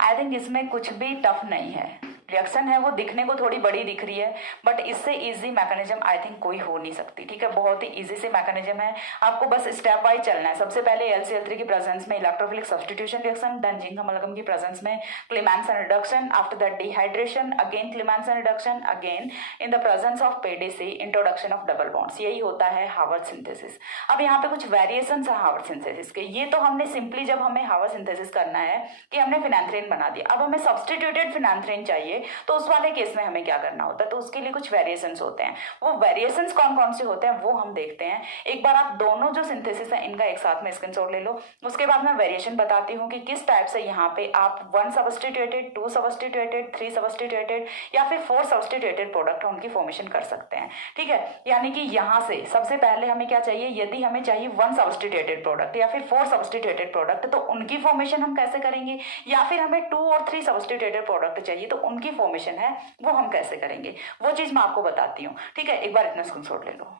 I think इसमें कुछ भी टफ नहीं है। रिएक्शन है वो दिखने को थोड़ी बड़ी दिख रही है बट इससे इजी मैकेनिज्म आई थिंक कोई हो नहीं सकती। ठीक है, बहुत ही इजी से मैकेनिज्म है, आपको बस स्टेप वाइज चलना है। सबसे पहले LCl3 की प्रेजेंस में electrophilic substitution reaction, then zinc amalgam की प्रेजेंस में Clemmensen reduction, after that dehydration, again Clemmensen reduction, again in the presence of PDC introduction of double bonds. यही होता है हार्वर्ड सिंथेसिस। अब यहाँ पे कुछ वेरिएशंस है हार्वर्ड सिंथेसिस के। ये तो हमने सिंपली जब हमें हार्वर्ड सिंथेसिस करना है कि हमने फिनेंथ्रीन बना दिया, अब हमें सब्स्टिट्यूटेड फिनेंथ्रीन चाहिए तो उस वाले केस में हमें क्या करना होता है, तो उसके लिए कुछ वेरिएशंस होते हैं। वो वेरिएशंस कौन कौन से होते हैं वो हम देखते हैं। एक बार आप दोनों जो सिंथेसिस है इनका एक साथ में स्क्रीनशॉट ले लो, उसके बाद मैं वेरिएशन बताती हूँ कि किस टाइप से यहाँ पे आप 1 सब्स्टिट्यूटेड, 2 सब्स्टिट्यूटेड, 3 सब्स्टिट्यूटेड या फिर 4 सब्स्टिट्यूटेड प्रोडक्ट उनकी फॉर्मेशन कर सकते हैं। ठीक है, यानी कि यहाँ से सबसे पहले हमें क्या चाहिए, यदि हमें चाहिए 1 सब्स्टिट्यूटेड प्रोडक्ट या फिर 4 सब्स्टिट्यूटेड प्रोडक्ट तो उनकी फॉर्मेशन हम कैसे करेंगे, या फिर हमें 2 और 3 सब्स्टिट्यूटेड प्रोडक्ट चाहिए तो उनकी फॉर्मेशन है वो हम कैसे करेंगे, वो चीज मैं आपको बताती हूँ। ठीक है, एक बार इतना स्क्रीनशॉट ले लो।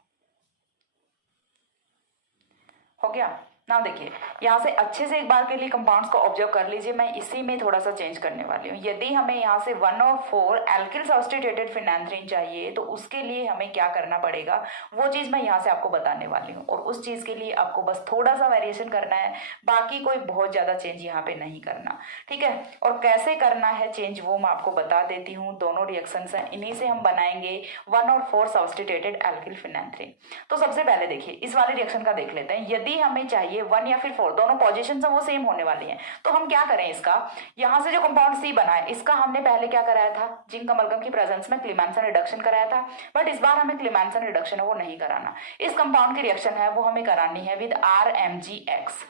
हो गया ना, देखिए यहाँ से अच्छे से एक बार के लिए कंपाउंड्स को ऑब्जर्व कर लीजिए। मैं इसी में थोड़ा सा चेंज करने वाली हूँ। यदि हमें यहाँ से 1 और 4 एल्किल सब्स्टिट्यूटेड फिनेंथ्रीन चाहिए तो उसके लिए हमें क्या करना पड़ेगा वो चीज़ मैं यहाँ से आपको बताने वाली हूँ, और उस चीज़ के लिए आपको बस थोड़ा सा वेरिएशन करना है, बाकी कोई बहुत ज़्यादा चेंज यहाँ पे नहीं करना। ठीक है, और कैसे करना है चेंज वो मैं आपको बता देती हूँ। दोनों रिएक्शंस हैं, इन्हीं से हम बनाएंगे 1 और 4 सब्स्टिट्यूटेड एल्किल फिनेंथ्रीन। तो सबसे पहले देखिए इस वाले रिएक्शन का देख लेते हैं। यदि हमें चाहिए 1 या फिर 4, दोनों पोजीशन वो सेम होने वाली हैं, तो हम क्या करें, इसका यहाँ से जो कंपाउंड C बना है इसका हमने पहले क्या कराया था, जिंक अमलगम की प्रेजेंस में क्लेमेंसन रिडक्शन कराया था, बट इस बार हमें क्लेमेंसन रिडक्शन है वो नहीं कराना। इस कंपाउंड की रिएक्शन है वो हमें करानी है विद RMgX।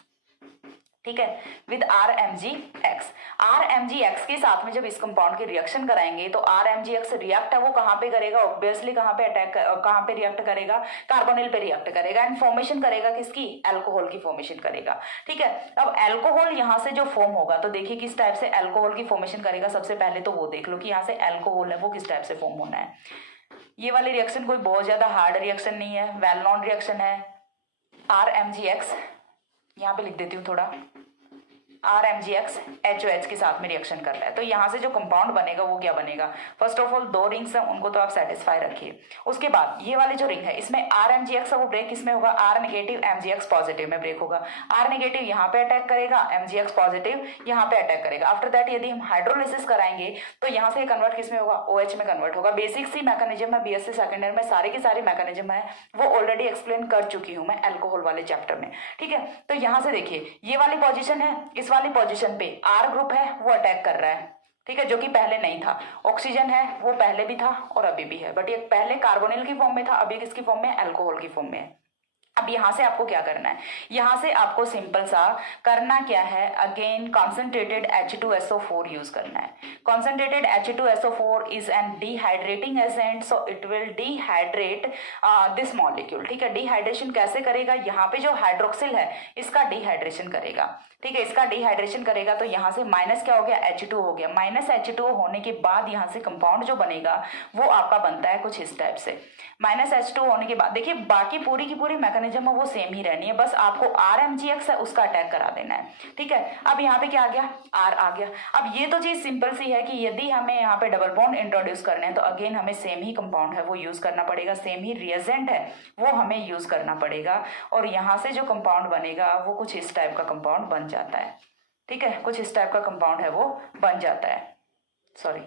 ठीक है, विद RMgX। RMgX के साथ में जब इस कंपाउंड की रिएक्शन कराएंगे तो RMgX रिएक्ट है वो कहाँ पे करेगा, ऑब्वियसली कहाँ पे रिएक्ट करेगा, कार्बोनिल पे रिएक्ट करेगा एंड फॉर्मेशन करेगा किसकी, अल्कोहल की फॉर्मेशन करेगा। ठीक है, अब अल्कोहल यहाँ से जो फॉर्म होगा तो देखिए किस टाइप से अल्कोहल की फॉर्मेशन करेगा। सबसे पहले तो वो देख लो कि यहाँ से अल्कोहल है वो किस टाइप से फॉर्म होना है। ये वाली रिएक्शन कोई बहुत ज्यादा हार्ड रिएक्शन नहीं है, वेल नोन रिएक्शन है। RMgX यहाँ पे लिख देती हूँ थोड़ा, RMgx HOH के साथ में रिएक्शन कर रहा है। तो यहाँ से जो कंपाउंड बनेगा वो क्या बनेगा, फर्स्ट ऑफ ऑल 2 रिंग्स हैं उनको तो आप सेटिस्फाई रखिए। उसके बाद ये वाली जो रिंग है इसमें RMgx है वो ब्रेक किसमें होगा, R नेगेटिव MgX पॉजिटिव में ब्रेक होगा। R नेगेटिव यहाँ पे अटैक करेगा, MgX पॉजिटिव यहाँ पे अटैक करेगा। आफ्टर दैट यदि हम हाइड्रोलिसिस कराएंगे तो यहाँ से कन्वर्ट किसमें होगा, OH में कन्वर्ट होगा। बेसिक सी मैकेनिज्म है, BSc सेकेंड ईयर में सारे की सारी मैकेनिज्म है वो ऑलरेडी एक्सप्लेन कर चुकी हूँ मैं अल्कोहल वाले चैप्टर में, ठीक है। तो यहाँ से देखिए ये वाली पोजीशन है, इस वाली पोजीशन पे R ग्रुप है वो अटैक कर रहा है, ठीक है, जो कि पहले नहीं था। ऑक्सीजन है वो पहले भी था और अभी भी है, बट ये पहले कार्बोनिल की फॉर्म में था, अभी किसकी फॉर्म में, अल्कोहल की फॉर्म में है। अब यहां से आपको क्या करना है, यहां से आपको सिंपल सा करना क्या है, अगेन कॉन्सेंट्रेटेड H2SO4 यूज करना है। Concentrated H2SO4 is an dehydrating agent, so it will dehydrate this molecule, ठीक है। डिहाइड्रेशन कैसे करेगा, यहाँ पे जो हाइड्रोक्सिल है इसका डिहाइड्रेशन करेगा, ठीक है, इसका डिहाइड्रेशन करेगा। तो यहाँ से माइनस क्या हो गया, H2 हो गया। माइनस H2 होने के बाद यहाँ से कंपाउंड जो बनेगा वो आपका बनता है कुछ इस टाइप से। माइनस H2 होने के बाद देखिए बाकी पूरी की पूरी मैकेनिज्म है वो सेम ही रहनी है, बस आपको RMgX है उसका अटैक करा देना है, ठीक है। अब यहाँ पे क्या आ गया, R आ गया। अब ये तो चीज सिंपल सी है कि यदि हमें यहाँ पे डबल बॉन्ड इंट्रोड्यूस करने हैं तो अगेन हमें सेम ही कंपाउंड है वो यूज करना पड़ेगा, सेम ही रिएजेंट है वो हमें यूज करना पड़ेगा। और यहाँ से जो कंपाउंड बनेगा वो कुछ इस टाइप का कंपाउंड बन जाता है, ठीक है, कुछ इस टाइप का कंपाउंड है वो बन जाता है। सॉरी,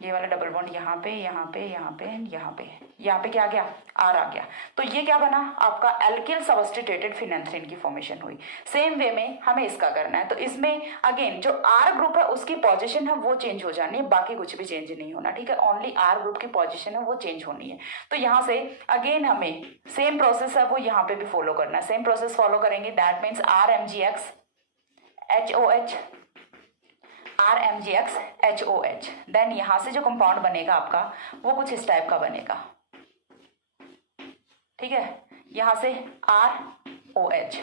ये वाला डबल बॉन्ड यहाँ पे यहाँ पे यहाँ पे यहाँ पे यहाँ पे क्या आ गया, R आ गया। तो ये क्या बना आपका एल्किल सब्स्टिट्यूटेड फिनेंथ्रीन की फॉर्मेशन हुई। सेम वे में हमें इसका करना है। तो इसमें अगेन जो R ग्रुप है उसकी पोजीशन है वो चेंज हो जानी है, बाकी कुछ भी चेंज नहीं होना, ठीक है। ओनली R ग्रुप की पोजीशन है वो चेंज होनी है। तो यहाँ से अगेन हमें सेम प्रोसेस है वो यहाँ पे भी फॉलो करना है, सेम प्रोसेस फॉलो करेंगे। That means RMgX HOH, RMgX HOH। Then यहां से जो कंपाउंड बनेगा आपका वो कुछ इस टाइप का बनेगा, ठीक है। यहां से ROH,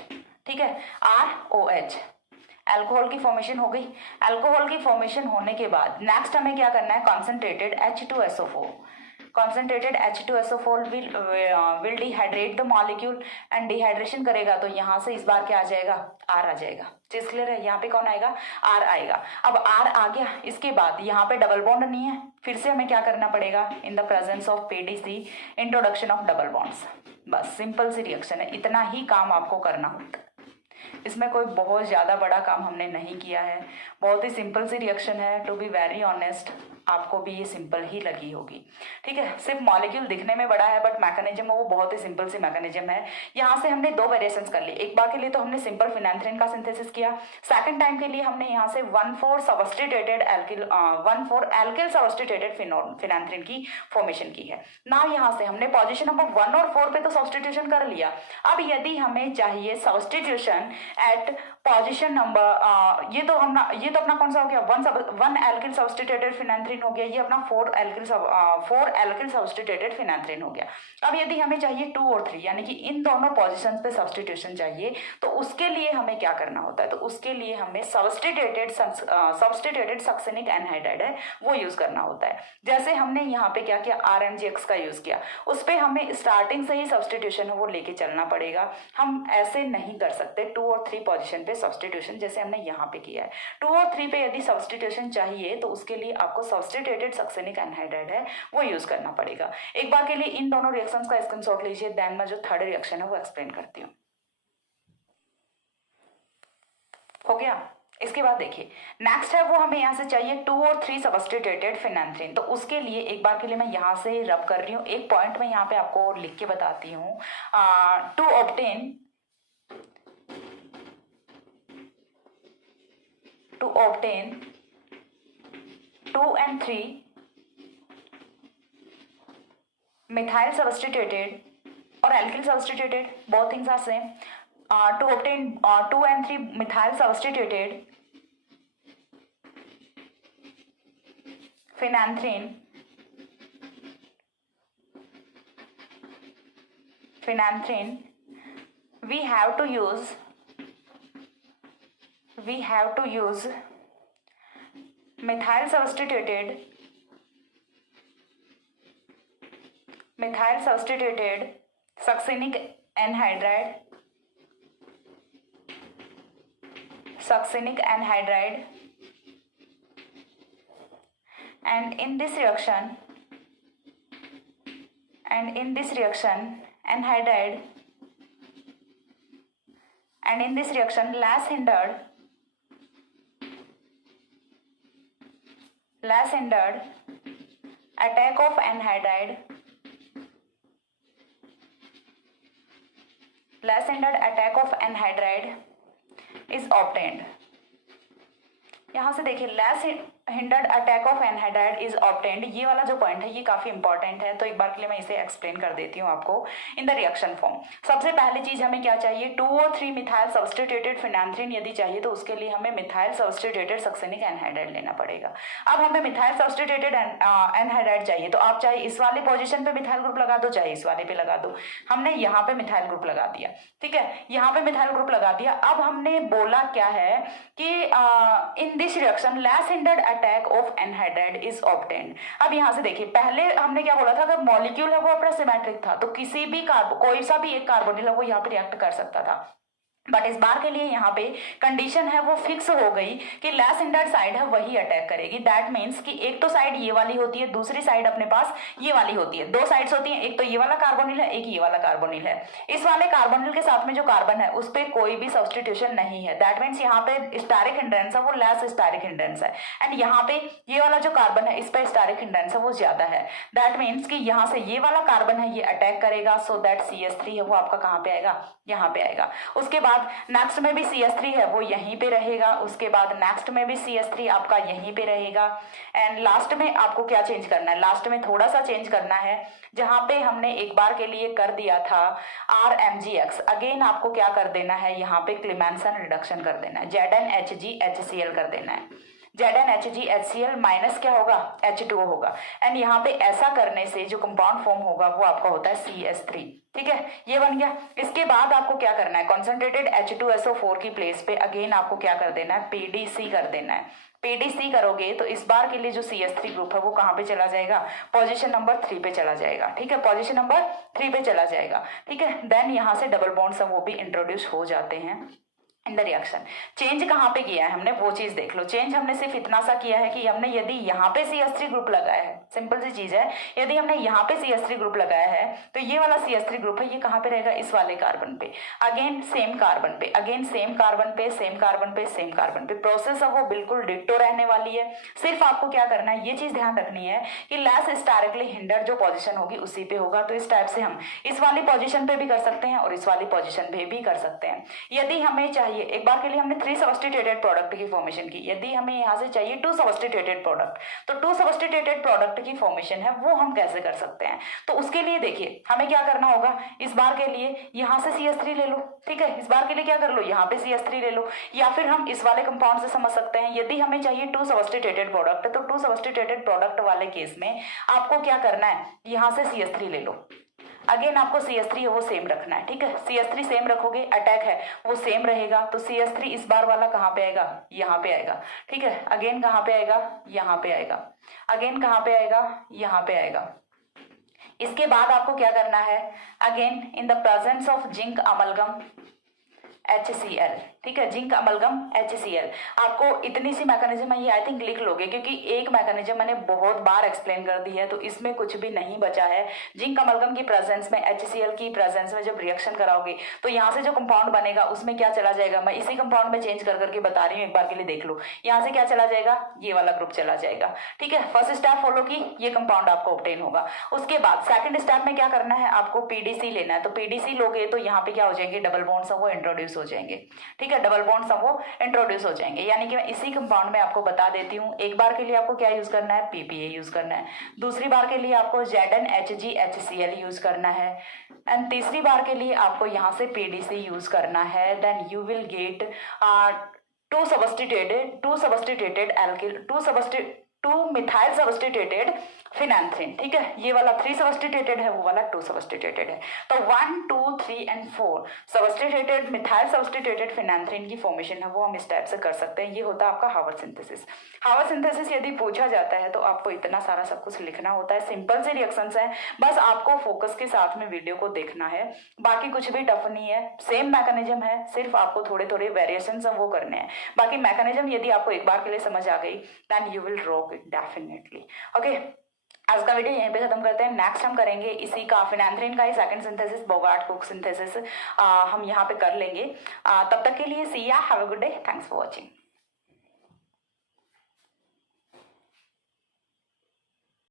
ठीक है, ROH अल्कोहल की फॉर्मेशन हो गई। अल्कोहल की फॉर्मेशन होने के बाद नेक्स्ट हमें क्या करना है, concentrated H2SO4। Concentrated H2SO4 will dehydrate the molecule and dehydration करेगा तो यहाँ से इस बार क्या आ जाएगा, R आ जाएगा। चीज क्लियर है, यहाँ पे कौन आएगा, R आएगा। अब R आ गया, इसके बाद यहाँ पे डबल बॉन्ड नहीं है, फिर से हमें क्या करना पड़ेगा, इन the presence of PDC introduction of double bonds. बस सिंपल सी रिएक्शन है, इतना ही काम आपको करना होता है। इसमें कोई बहुत ज्यादा बड़ा काम हमने नहीं किया है, बहुत ही सिंपल सी रिएक्शन है। टू बी वेरी ऑनेस्ट आपको भी ये सिंपल ही लगी होगी, ठीक है। सिर्फ मॉलिक्यूल दिखने में बड़ा है बट मैकेनिज्म वो बहुत ही सिंपल सी मैकेनिज्म है। यहाँ से हमने 2 वेरिएशंस कर ली। एक बार के लिए तो हमने सिंपल फिनेंथ्रीन का सिंथेसिस किया, सेकंड टाइम के लिए हमने यहाँ से 1,4 सब्स्टिट्यूटेड एल्किल सब्स्टिट्यूटेड फिनेंथ्रीन की फॉर्मेशन की है ना। यहाँ से हमने पोजीशन नंबर 1 और 4 पे तो सब्स्टिट्यूशन कर लिया। अब यदि हमें चाहिए सब्स्टिट्यूशन एट पोजीशन नंबर, ये तो अपना कौन सा हो गया, 1 एल्किल सब्स्टिट्यूटेड फिनेंथ्रीन हो गया, ये अपना 4 एल्किल सब्स्टिट्यूटेड फिनेंथ्रीन हो गया। अब यदि हमें चाहिए 2 और 3 यानी कि इन दोनों पोजीशंस पे सब्स्टिट्यूशन चाहिए तो उसके लिए हमें क्या करना होता है, तो उसके लिए हमें सब्स्टिट्यूटेड सक्सेनिक एनहाइड्राइड है वो यूज करना होता है। जैसे हमने यहाँ पे क्या किया, RMgX का यूज किया, उस पर हमें स्टार्टिंग से ही सब्स्टिट्यूशन है वो लेके चलना पड़ेगा। हम ऐसे नहीं कर सकते 2 और 3 पोजीशन पे सब्स्टिट्यूशन जैसे हमने यहाँ पे किया है। 2 और 3 पे यदि सब्स्टिट्यूशन चाहिए तो उसके लिए आपको सब्स्टिट्यूटेड सक्सेनिक एनहाइड्राइड है वो यूज करना पड़ेगा। एक बार के लिए इन दोनों रिएक्शंस का स्क्रीनशॉट लीजिए, देन मैं जो थर्ड रिएक्शन है वो एक्सप्लेन करती हूँ। हो गया। इसके बाद देखिए नेक्स्ट है वो हमें यहाँ से चाहिए 2 और 3 सब्स्टिट्यूटेड फिनेंथ्रीन। तो उसके लिए एक बार के लिए मैं यहाँ से रब कर रही हूँ, एक पॉइंट में यहाँ पे आपको लिख के बताती हूँ। To obtain 2 and 3 methyl substituted or alkyl substituted, both things are same. To obtain 2 and 3 methyl substituted phenanthrene we have to use methyl substituted succinic anhydride succinic anhydride, and in this reaction anhydride, and in this reaction less hindered attack of anhydride, is obtained. यहाँ से देखिए less hindered attack of anhydride is obtained, ये वाला जो point है ये काफी important है, तो एक बार के लिए मैं इसे एक्सप्लेन कर देती हूँ आपको। इन द रिएक्शन फॉर्म सबसे पहली चीज हमें क्या चाहिए, 2O3 मिथाइल सब्स्टिट्यूटेड फिनांथ्रीन यदि चाहिए तो उसके लिए हमें मिथाइल सब्स्टिट्यूटेड सक्सेनिक एनहाइड्राइड लेना पड़ेगा। अब हमें मिथाइल सब्स्टिट्यूटेड एनहाइड्राइड चाहिए तो आप चाहे इस वाले पोजिशन पे मिथाइल ग्रुप लगा दो, चाहे इस वाले पे लगा दो। हमने यहाँ पे मिथाइल ग्रुप लगा दिया, ठीक है, यहाँ पे मिथाइल ग्रुप लगा दिया। अब हमने बोला क्या है कि in this reaction less hindered attack of anhydride is obtained. अब यहाँ से देखिए पहले हमने क्या बोला था, अगर मॉलिक्यूल है वो अपना सिमेट्रिक था तो किसी भी कोई सा भी एक कार्बोनिल है वो यहाँ पे रिएक्ट कर सकता था, बट इस बार के लिए यहाँ पे कंडीशन है वो फिक्स हो गई कि लेस हिंडर्ड साइड है वही अटैक करेगी। दैट मीन्स कि एक तो साइड ये वाली होती है, दूसरी साइड अपने पास ये वाली होती है, दो साइड्स होती हैं, एक तो ये वाला कार्बोनिल है, एक ये वाला कार्बोनिल है। इस वाले कार्बोनिल के साथ में जो कार्बन है उस पर कोई भी सब्स्टिट्यूशन नहीं है। दैट मीन्स यहाँ पे स्टारिक हिंड्रेंस है वो लेस स्टारिक हिंड्रेंस है, एंड यहाँ पे ये वाला जो कार्बन है इस पर स्टारिक हिंड्रेंस है वो ज्यादा है। दैट मीन्स कि यहाँ से ये वाला कार्बन है ये अटैक करेगा, सो दैट CH3 है वो आपका कहाँ पे आएगा, यहाँ पे आएगा। उसके बाद नेक्स्ट में भी CH3 है वो यहीं पे रहेगा, उसके बाद नेक्स्ट में भी CH3 आपका यहीं पे रहेगा, एंड लास्ट में आपको क्या चेंज करना है, लास्ट में थोड़ा सा चेंज करना है। जहां पे हमने एक बार के लिए कर दिया था RMgX, अगेन आपको क्या कर देना है, यहाँ पे क्लेमेंसन रिडक्शन कर देना है, ZnHgHCl कर देना है। ZnHgHCl माइनस क्या होगा, H2O होगा, एंड यहाँ पे ऐसा करने से जो कंपाउंड फॉर्म होगा वो आपका होता है CH3। ठीक है, ये बन गया। इसके बाद आपको क्या करना है, कॉन्सेंट्रेटेड H2SO4 की प्लेस पे अगेन आपको क्या कर देना है, PDC कर देना है। PDC करोगे तो इस बार के लिए जो CH3 ग्रुप है वो कहाँ पे चला जाएगा, पोजीशन नंबर 3 पे चला जाएगा। ठीक है, पोजीशन नंबर 3 पे चला जाएगा। ठीक है, देन यहाँ से डबल बॉन्ड्स वो भी इंट्रोड्यूस हो जाते हैं इन द रिएक्शन। चेंज कहाँ पे किया है हमने वो चीज देख लो। चेंज हमने सिर्फ इतना सा किया है कि हमने यदि यहाँ पे CH3 ग्रुप लगाया है, सिंपल सी चीज है, यदि हमने यहाँ पे CH3 ग्रुप लगाया है तो ये वाला CH3 ग्रुप है ये कहाँ पे रहेगा, इस वाले कार्बन पे, अगेन सेम कार्बन पे, अगेन सेम कार्बन पे, सेम कार्बन पे, सेम कार्बन पे। प्रोसेस है वो बिल्कुल डिट्टो रहने वाली है। सिर्फ आपको क्या करना है, ये चीज ध्यान रखनी है कि लेस स्टारिकली हिंडर जो पोजिशन होगी उसी पे होगा। तो इस टाइप से हम इस वाली पोजिशन पे भी कर सकते हैं और इस वाली पोजिशन पे भी कर सकते हैं। यदि हमें चाहिए, एक बार के लिए हमने 3 सब्स्टिट्यूटेड प्रोडक्ट की फॉर्मेशन की, यदि हमें यहाँ से चाहिए 2 सब्स्टिट्यूटेड प्रोडक्ट, तो 2 सब्स्टिट्यूटेड प्रोडक्ट की फॉर्मेशन है वो हम कैसे कर सकते हैं। तो उसके लिए देखिए हमें क्या करना होगा, इस बार के लिए यहाँ से CH3 ले लो। ठीक है, इस बार के लिए क्या कर लो, यहाँ पे CH3 ले लो, या फिर हम इस वाले कंपाउंड से समझ सकते हैं, यदि हमें चाहिए 2 सब्स्टिट्यूटेड प्रोडक्ट तो 2 सब्स्टिट्यूटेड प्रोडक्ट वाले केस में आपको क्या करना है, यहाँ से CH3 ले लो। अगेन आपको CH3 है वो सेम रखना है। ठीक है, CH3 सेम रखोगे, अटैक है वो सेम रहेगा, तो CH3 इस बार वाला कहाँ पे आएगा, यहाँ पे आएगा। ठीक है, अगेन कहाँ पे आएगा, यहाँ पे आएगा, अगेन कहाँ पे आएगा, यहाँ पे आएगा। इसके बाद आपको क्या करना है, again in the presence of zinc amalgam HCl, ठीक है, जिंक अमलगम HCl। आपको इतनी सी मैकेनिज्म है ये आई थिंक लिख लोगे, क्योंकि एक मैकेनिज्म मैंने बहुत बार एक्सप्लेन कर दी है तो इसमें कुछ भी नहीं बचा है। जिंक अमलगम की प्रेजेंस में, HCl की प्रेजेंस में जब रिएक्शन कराओगे तो यहाँ से जो कंपाउंड बनेगा उसमें क्या चला जाएगा, मैं इसी कंपाउंड में चेंज कर करके बता रही हूँ, एक बार के लिए देख लो। यहाँ से क्या चला जाएगा, ये वाला ग्रुप चला जाएगा। ठीक है, फर्स्ट स्टेप फॉलो की, ये कंपाउंड आपको ऑब्टेन होगा। उसके बाद सेकंड स्टेप में क्या करना है, आपको PDC लेना है। तो PDC लोगे तो यहाँ पे क्या हो जाएंगे, डबल बॉन्ड्स वो इंट्रोड्यूस हो जाएंगे। ठीक है, डबल बॉन्ड्स वो इंट्रोड्यूस हो जाएंगे। यानी कि मैं इसी कंपाउंड में आपको बता देती हूँ, एक बार के लिए आपको क्या यूज करना है, PPA यूज करना है, दूसरी बार के लिए आपको ZnHgHCl यूज करना है, एंड तीसरी बार के लिए आपको यहाँ से PDC यूज करना है। Then you will get 2 methyl substituted phenanthrene, ठीक है। ये वाला 3 सबस्टिट्यूटेड है, वो वाला 2 सबस्टिट्यूटेड है। तो 1, 2, 3 and 4 substituted methyl substituted phenanthrene की फॉर्मेशन है वो हम इस टाइप से कर सकते हैं। ये होता है आपका हार्वर्ड सिंथेसिस। हार्वर्ड सिंथेसिस यदि पूछा जाता है तो आपको इतना सारा सब कुछ लिखना होता है। सिंपल से रिएक्शंस है, बस आपको फोकस के साथ में वीडियो को देखना है, बाकी कुछ भी टफ नहीं है। सेम मैकेनिज्म है, सिर्फ आपको थोड़े थोड़े वेरिएशंस वो करने हैं। बाकी मैकेनिज्म यदि आपको एक बार के लिए समझ आ गई then you will rock it definitely. Okay, आज का वीडियो यहीं पे खत्म करते हैं। नेक्स्ट हम करेंगे इसी का फिनेंथ्रीन का ही सेकंड सिंथेसिस, बोगार्ट कुक सिंथेसिस हम यहाँ पे कर लेंगे। तब तक के लिए सी या, have a good day, thanks for watching.